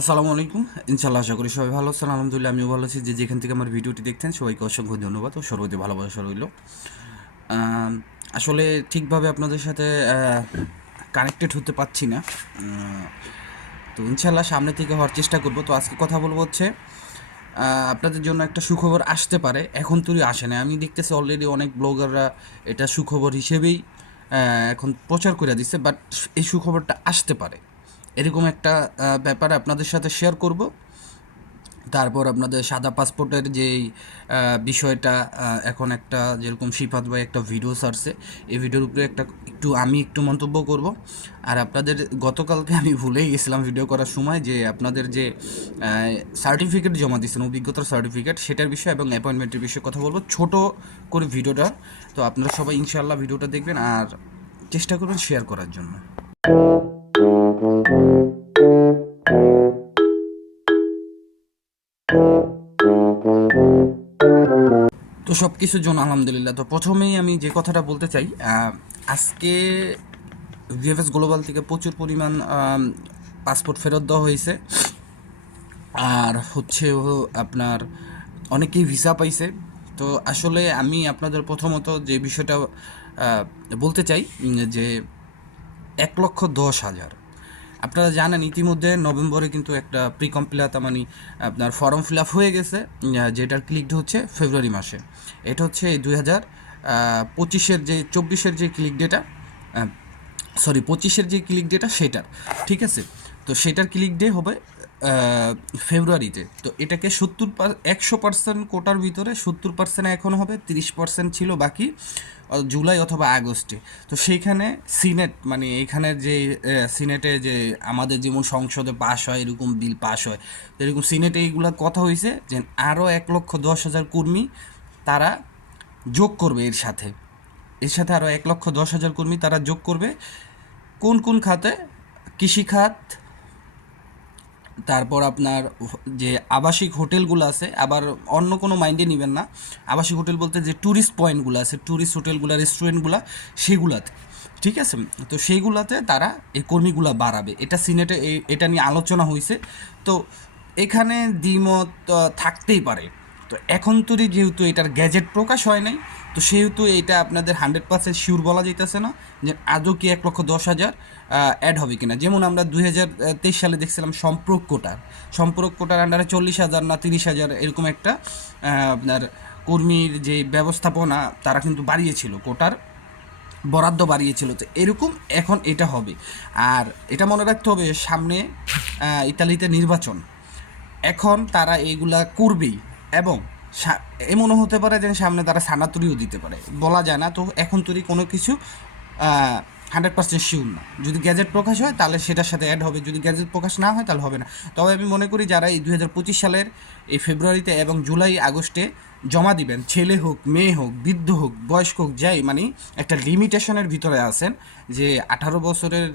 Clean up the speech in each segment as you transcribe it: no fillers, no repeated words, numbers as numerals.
আসসালামু আলাইকুম। ইনশাআল্লাহ আশা করি সবাই ভালো আছেন। আলহামদুলিল্লাহ আমিও ভালো আছি। যে যেখান থেকে আমার ভিডিওটি দেখতেন সবাইকে অসংখ্য ধন্যবাদ ও সর্বদা ভালোবাসা রইল। আম, আসলে ঠিকভাবে আপনাদের সাথে কানেক্টেড হতে পারছি না। তো ইনশাআল্লাহ সামনে থেকে হওয়ার চেষ্টা করব। তো আজকে কথা বলবো হচ্ছে আপনাদের জন্য একটা সুখবর আসতে পারে, এখন তুই আসে না। আমি দেখতেছি অলরেডি অনেক ব্লগাররা এটা সুখবর হিসেবেই এখন প্রচার করে দিচ্ছে, বাট এই সুখবরটা আসতে পারে এরকম একটা ব্যাপার আপনাদের সাথে শেয়ার করব। তারপর আপনাদের সাদা পাসপোর্টের যেই বিষয়টা, এখন একটা যেরকম শিফাত ভাই একটা ভিডিও ছাড়ছে, এই ভিডিওর উপরে একটু মন্তব্য করব। আর আপনাদের গতকালকে আমি ভুলেই গেছিলাম ভিডিও করার সময় যে আপনাদের যে সার্টিফিকেট জমা দিচ্ছেন, অভিজ্ঞতার সার্টিফিকেট, সেটার বিষয়ে এবং অ্যাপয়েন্টমেন্টের বিষয়ে কথা বলবো ছোট করে ভিডিওটা। তো আপনারা সবাই ইনশাআল্লাহ ভিডিওটা দেখবেন আর চেষ্টা করবেন শেয়ার করার জন্য। তো সব কিছুর জন্য আলহামদুলিল্লাহ। তো প্রথমেই আমি যে কথাটা বলতে চাই, আজকে ভিএফএস গ্লোবাল থেকে প্রচুর পরিমাণ পাসপোর্ট ফেরত দেওয়া হয়েছে। আর হচ্ছে আপনার অনেকেই ভিসা পাইছে। তো আসলে আমি আপনাদের প্রথমত যে বিষয়টা বলতে চাই, যে 1,10,000, আপনারা জানেন ইতিমধ্যে নভেম্বরে কিন্তু একটা প্রি কম্পিলাতা মানে আপনার ফর্ম ফিল আপ হয়ে গেছে, যেটার ক্লিকড হচ্ছে ফেব্রুয়ারি মাসে। এটা হচ্ছে এই 2025-এর যে 24-এর যে ক্লিক ডেটা, সরি 25-এর যে ক্লিক ডেটা সেটার, ঠিক আছে। তো সেটার ক্লিক ডে হবে ফেব্রুয়ারিতে। তো এটাকে 100% কোটার ভিতরে 70% এখন হবে, 30% ছিল বাকি জুলাই অথবা আগস্টে। তো সেইখানে সিনেট মানে এইখানের যে সিনেটে যে আমাদের যেমন সংসদে পাশ হয় এরকম বিল পাশ হয়, তো এরকম সিনেটে এইগুলা কথা হয়েছে যে আরও 1,10,000 কর্মী তারা যোগ করবে এর সাথে আরও 1,10,000 কর্মী তারা যোগ করবে। কোন কোন খাতে? কৃষিখাত, তারপর আপনার যে আবাসিক হোটেলগুলো আছে, আবার অন্য কোনো মাইন্ডে নেবেন না। আবাসিক হোটেল বলতে যে ট্যুরিস্ট পয়েন্টগুলো আছে, ট্যুরিস্ট হোটেলগুলো, রেস্টুরেন্টগুলো, সেগুলাতে, ঠিক আছে। তো সেইগুলাতে তারা এই কর্মীগুলো বাড়াবে। এটা সিনেটে এটা নিয়ে আলোচনা হয়েছে। তো এখানে দ্বিমত থাকতেই পারে। তো এখন তৈরি যেহেতু এটার গ্যাজেট প্রকাশ হয় নাই, তো সেহেতু এটা আপনাদের 100% শিওর বলা যাইতেছে না যে আদৌ কি 1,10,000 অ্যাড হবে কিনা। যেমন আমরা 2023 সালে দেখছিলাম সম্পর্ক কোটার আন্ডারে 40,000 না 30,000 এরকম একটা আপনার কর্মীর যে ব্যবস্থাপনা তারা কিন্তু বাড়িয়েছিল, কোটার বরাদ্দ বাড়িয়েছিল। তো এরকম এখন এটা হবে। আর এটা মনে রাখতে হবে, সামনে ইতালিতে নির্বাচন, এখন তারা এইগুলা করবেই। এবং এমনও হতে পারে যে সামনে তারা সানাতুরিও দিতে পারে, বলা যায় না। তো এখন তৈরি কোনো কিছু 100% শিওর না। যদি গ্যাজেট প্রকাশ হয় তাহলে সেটার সাথে অ্যাড হবে, যদি গ্যাজেট প্রকাশ না হয় তাহলে হবে না। তবে আমি মনে করি যারা এই 2025 সালের এই ফেব্রুয়ারিতে এবং জুলাই আগস্টে জমা দিবেন, ছেলে হোক মেয়ে হোক বৃদ্ধ হোক বয়স্ক হোক, যাই মানে একটা লিমিটেশনের ভিতরে আছেন যে 18 বছরের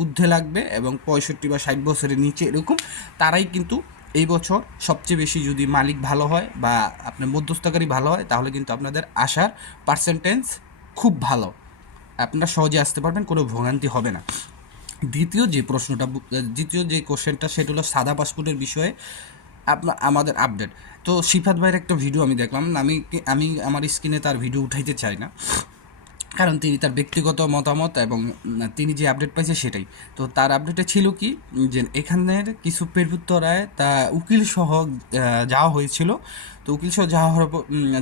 ঊর্ধ্বে লাগবে এবং 65 বা 60 বছরের নিচে এরকম, তারাই কিন্তু এই বছর সবচেয়ে বেশি, যদি মালিক ভালো হয় বা আপনার মধ্যস্থকারী ভালো হয়, তাহলে কিন্তু আপনাদের আসার পার্সেন্টেজ খুব ভালো, আপনারা সহজে আসতে পারবেন, কোনো ভোগান্তি হবে না। দ্বিতীয় যে কোশ্চেনটা সেটা হলো সাদা পাসপোর্টের বিষয়ে আমাদের আপডেট। তো সিফাত ভাইয়ের একটা ভিডিও আমি দেখলাম, আমি আমি আমার স্ক্রিনে তার ভিডিও উঠাইতে চাই না, কারণ তিনি তার ব্যক্তিগত মতামত এবং তিনি যে আপডেট পাইছে সেটাই। তো তার আপডেটে ছিল কি, যে এখানের কিছু পেরপুত্তরায় তা উকিল সহ যাওয়া হয়েছিল। তো উকিল সহ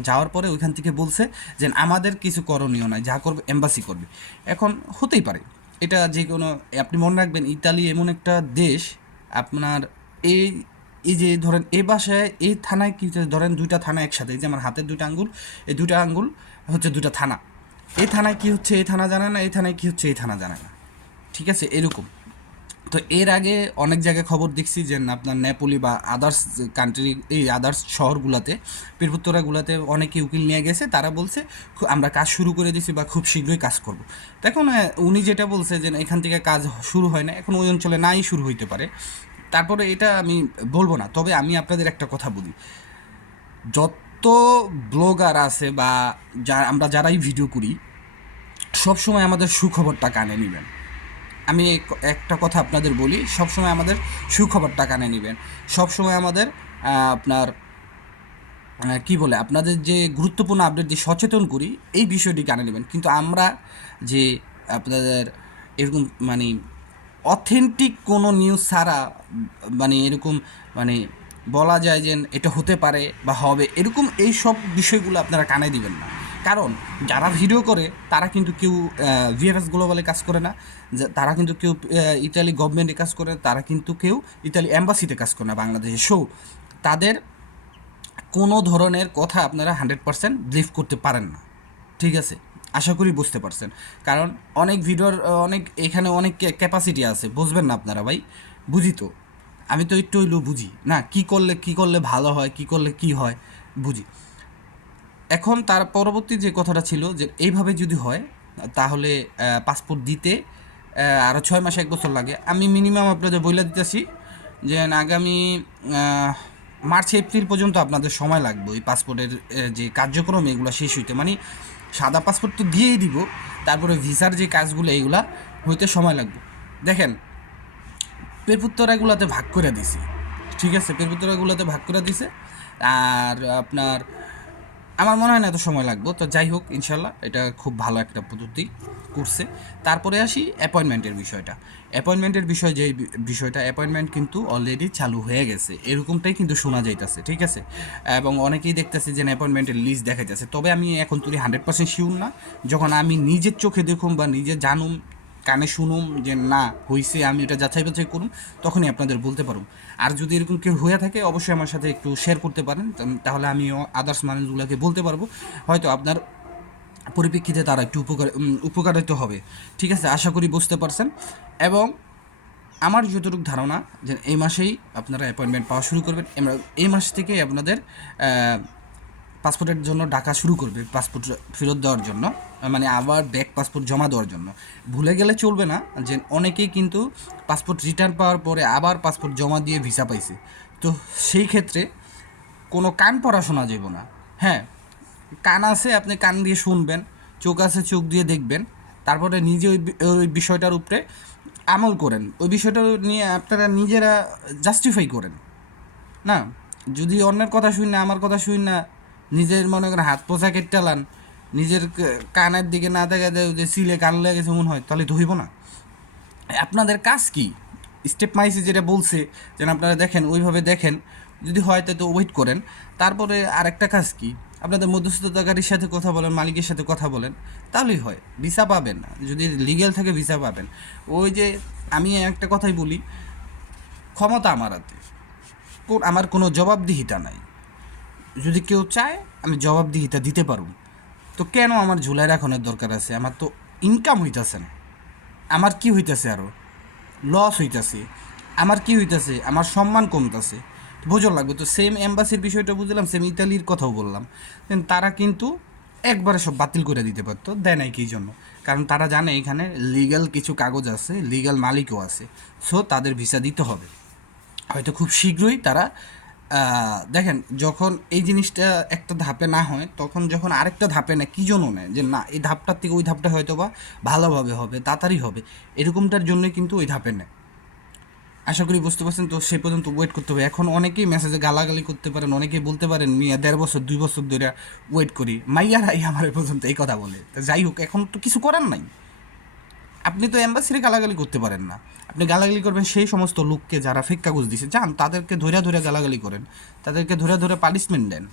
যাওয়ার পরে ওইখান থেকে বলছে যে আমাদের কিছু করণীয় নয়, যা করবে এম্বাসি করবে। এখন হতেই পারে এটা যে কোনো, আপনি মনে রাখবেন ইতালি এমন একটা দেশ, আপনার এই এই যে ধরেন এ বাসায় এই থানায় কি, ধরেন দুইটা থানা একসাথে, এই যে আমার হাতের দুইটা আঙ্গুল, এই দুইটা আঙ্গুল হচ্ছে দুইটা থানা। এই থানায় কী হচ্ছে এই থানা জানে না, এই থানায় কী হচ্ছে এই থানা জানে না, ঠিক আছে এরকম। তো এর আগে অনেক জায়গায় খবর দেখছি যে আপনার নেপোলি বা আদার্স কান্ট্রি, এই আদার্স শহরগুলোতে, পীরপুত্তরাগুলোতে অনেকে উকিল নিয়ে গেছে, তারা বলছে আমরা কাজ শুরু করে দিছি বা খুব শীঘ্রই কাজ করব। তো এখন উনি যেটা বলছে যে এখান থেকে কাজ শুরু হয় না, এখন ওই অঞ্চলে নাই শুরু হইতে পারে। তারপরে এটা আমি বলবো না, তবে আমি আপনাদের একটা কথা বলি, যত ব্লগার আছে বা আমরা যারাই ভিডিও করি, সব সময় আমাদের সুখবরটা কানে নেবেন। আমি একটা কথা আপনাদের বলি, সবসময় আমাদের সুখবরটা কানে নেবেন, সবসময় আমাদের আপনার কি বলে আপনাদের যে গুরুত্বপূর্ণ আপডেট যে সচেতন করি এই বিষয়টি কানে নেবেন। কিন্তু আমরা যে আপনাদের এরকম মানে অথেন্টিক কোনো নিউজ ছাড়া মানে এরকম মানে বলা যায় যে এটা হতে পারে বা হবে এরকম এই সব বিষয়গুলো আপনারা কানে দিবেন না। কারণ যারা ভিডিও করে তারা কিন্তু কেউ ভিএফএস গ্লোবালে কাজ করে না, তারা কিন্তু কেউ ইতালি গভর্নমেন্টে কাজ করে, তারা কিন্তু কেউ ইতালি অ্যাম্বাসিতে কাজ করে না বাংলাদেশে। সো তাদের কোনো ধরনের কথা আপনারা 100% বিলিভ করতে পারেন না, ঠিক আছে? আশা করি বুঝতে পারছেন। কারণ অনেক ভিডিওর অনেক এখানে অনেক ক্যাপাসিটি আছে, বুঝবেন না আপনারা ভাই। বুঝি তো, আমি তো একটু হইলেও বুঝি না, কী করলে ভালো হয়, কী করলে কী হয় বুঝি। এখন তার পরবর্তী যে কথাটা ছিল যে এইভাবে যদি হয় তাহলে পাসপোর্ট দিতে আরও 6 মাস 1 বছর লাগে। আমি মিনিমাম আপনাদের বইলা দিতেছি যে আগামী মার্চ এপ্রিল পর্যন্ত আপনাদের সময় লাগবে ওই পাসপোর্টের যে কার্যক্রম এগুলো শেষ হইতে। মানে সাদা পাসপোর্ট তো দিয়েই দিব, তারপরে ভিসার যে কাজগুলো এইগুলা হইতে সময় লাগবে। দেখেন, পেরপুত্তরাগুলোতে ভাগ করে দিছি, ঠিক আছে? পেরপুত্তরাগুলোতে ভাগ করে দিছে। আর আপনার আমার মনে হয় না এত সময় লাগবে। তো যাই হোক, ইনশাল্লাহ এটা খুব ভালো একটা পদ্ধতি করছে। তারপরে আসি অ্যাপয়েন্টমেন্টের বিষয়টা। অ্যাপয়েন্টমেন্টের বিষয় যে বিষয়টা, অ্যাপয়েন্টমেন্ট কিন্তু অলরেডি চালু হয়ে গেছে, এরকমটাই কিন্তু শোনা যাইতেছে, ঠিক আছে? এবং অনেকেই দেখতেছে যে অ্যাপয়েন্টমেন্টের লিস্ট দেখাইতেছে। তবে আমি এখন তুই 100% শিওর না। যখন আমি নিজের চোখে দেখুম বা নিজে জানুম, কানে শুনুম যে না হইছে, আমি এটা যাচাই বাছাই করুন, তখনই আপনাদের বলতে পারুম। আর যদি এরকম কেউ হয়ে থাকে অবশ্যই আমার সাথে একটু শেয়ার করতে পারেন, তাহলে আমি আদার্স মানুষগুলোকে বলতে পারবো, হয়তো আপনার পরিপ্রেক্ষিতে তারা একটু উপকারিত হবে, ঠিক আছে? আশা করি বুঝতে পারছেন। এবং আমার যতটুকু ধারণা যে এই মাসেই আপনারা অ্যাপয়েন্টমেন্ট পাওয়া শুরু করবেন। এই মাস থেকে আপনাদের পাসপোর্টের জন্য ডাকা শুরু করবে, পাসপোর্ট ফেরত দেওয়ার জন্য, মানে আবার ব্যাক পাসপোর্ট জমা দেওয়ার জন্য। ভুলে গেলে চলবে না যে অনেকেই কিন্তু পাসপোর্ট রিটার্ন পাওয়ার পরে আবার পাসপোর্ট জমা দিয়ে ভিসা পাইছে। তো সেই ক্ষেত্রে কোনো কান পড়া শোনা যাব না। হ্যাঁ, কান আছে, আপনি কান দিয়ে শুনবেন, চোখ আছে চোখ দিয়ে দেখবেন, তারপরে নিজে ওই বিষয়টার উপরে আমল করেন, ওই বিষয়টা নিয়ে আপনারা নিজেরা জাস্টিফাই করেন। না, যদি অন্যের কথা শুন না, আমার কথা শুন না, নিজের মনে করেন হাত পোছা কেটালান, নিজের কানের দিকে না দেখা যায় যে সিলে কান লেগেছে মনে হয়, তাহলে তো হইব না। আপনাদের কাজ কি? স্টেপ মাইসে যেটা বলছে যেন আপনারা দেখেন, ওইভাবে দেখেন। যদি হয় তো ওয়েট করেন। তারপরে আরেকটা কাজ কি, আপনাদের মধ্যস্থতাকারীর সাথে কথা বলেন, মালিকের সাথে কথা বলেন, তাহলেই হয়, ভিসা পাবেন। যদি লিগ্যাল থাকে ভিসা পাবেন। ওই যে আমি একটা কথাই বলি, ক্ষমতা আমার হাতে, আমার কোনো জবাবদিহিতা নাই। যদি কেউ চায় আমি জবাবদিহিতা দিতে পারব। তো কেন আমার ঝুলাই রাখনের দরকার আছে? আমার তো ইনকাম হইতেছে না। আমার কি হইতেছে? আরও লস হইতেছে। আমার কি হইতেছে? আমার সম্মান কমতেছে। বোঝা লাগবে তো। সেম এম্বাসির বিষয়টা বুঝলাম, সেম ইতালির কথাও বললাম, তারা কিন্তু একবারে সব বাতিল করে দিতে পারতো, দেয় নাই কী জন্য? কারণ তারা জানে এখানে লিগ্যাল কিছু কাগজ আছে, লিগ্যাল মালিকও আছে। সো তাদের ভিসা দিতে হবে। হয়তো খুব শীঘ্রই তারা দেখেন, যখন এই জিনিসটা একটা ধাপে না হয়, তখন যখন আরেকটা ধাপে নেয়, কী জন্য নেয়? যে না, এই ধাপটার থেকে ওই ধাপটা হয়তো বা ভালোভাবে হবে, তাড়াতাড়ি হবে, এরকমটার জন্যই কিন্তু ওই ধাপে নেয়। আশা করি বুঝতে পারছেন। তো সে পর্যন্ত ওয়েট করতে হবে। এখন অনেকেই মেসেজে গালাগালি করতে পারেন, অনেকেই বলতে পারেন মিয়া 1.5 বছর 2 বছর ধরে ওয়েট করি, মাইয়ারাই আমার পর্যন্ত এই কথা বলে। তো যাই হোক, এখন তো কিছু করার নাই। আপনি তো অ্যাম্বাসিরে গালাগালি করতে পারেন না। আপনি গালাগালি করবেন সেই সমস্ত লোককে যারা ফেক কাগজ দিছে, যান তাদেরকে ধরে ধরে গালাগালি করেন, তাদেরকে ধরে ধরে পানিশমেন্ট দেন।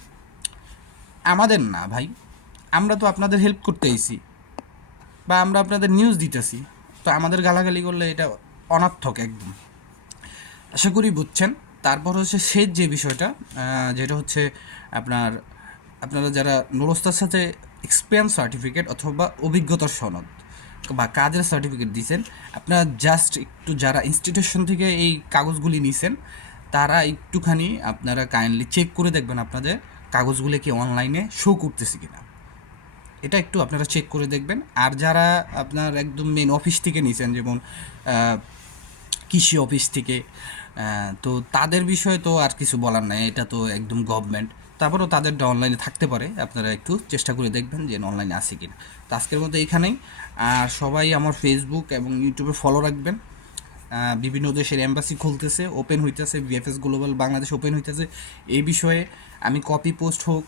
আমাদের না ভাই, আমরা তো আপনাদের হেল্প করতে আইছি, বা আমরা আপনাদের নিউজ দিতেছি। তো আমাদের গালাগালি করলে এটা অনর্থক একদম। আশা করি বুঝছেন। তারপর হচ্ছে শেষ যে বিষয়টা, যেটা হচ্ছে আপনার আপনারা যারা নুরস্তার সাথে এক্সপিরিয়েন্স সার্টিফিকেট অথবা অভিজ্ঞতার সনদ বা কাজের সার্টিফিকেট দিয়েছেন, আপনারা জাস্ট একটু যারা ইনস্টিটিউশন থেকে এই কাগজগুলি নিছেন তারা একটুখানি আপনারা কাইন্ডলি চেক করে দেখবেন আপনাদের কাগজগুলি কি অনলাইনে শো করতেছে কিনা, এটা একটু আপনারা চেক করে দেখবেন। আর যারা আপনার একদম মেন অফিস থেকে নিছেন, যেমন কৃষি অফিস থেকে, তো তাদের বিষয়ে তো আর কিছু বলার নাই, এটা তো একদম গভর্নমেন্ট। তারপরেও তাদেরটা অনলাইনে থাকতে পারে, আপনারা একটু চেষ্টা করে দেখবেন যে অনলাইনে আছে কিনা। তো আজকের মতো এইখানেই। আর সবাই আমার ফেসবুক এবং ইউটিউবে ফলো রাখবেন। বিভিন্ন দেশের এম্বাসি খুলতেছে, ওপেন হইতেছে, ভিএফএস গ্লোবাল বাংলাদেশ ওপেন হইতেছে। এই বিষয়ে আমি কপি পোস্ট হোক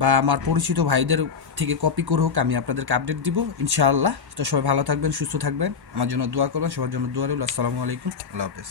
বা আমার পরিচিত ভাইদের থেকে কপি করে হোক আমি আপনাদেরকে আপডেট দিব ইনশাআল্লাহ। তো সবাই ভালো থাকবেন, সুস্থ থাকবেন, আমার জন্য দোয়া করবেন, সবার জন্য দোয়া রইল। আসসালামু আলাইকুম, আল্লাহ হাফেজ।